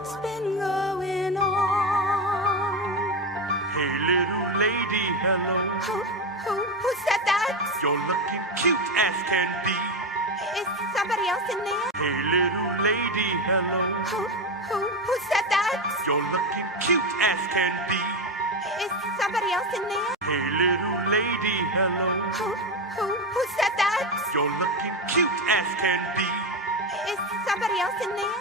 What's been going on? Hey, little lady, hello. Who said that? You're looking cute as can be. Is somebody else in there? Hey, little lady, hello. Who said that? You're looking cute as can be. Is somebody else in there? Hey, little lady, hello. Who said that? You're looking cute as can be. Is somebody else in there?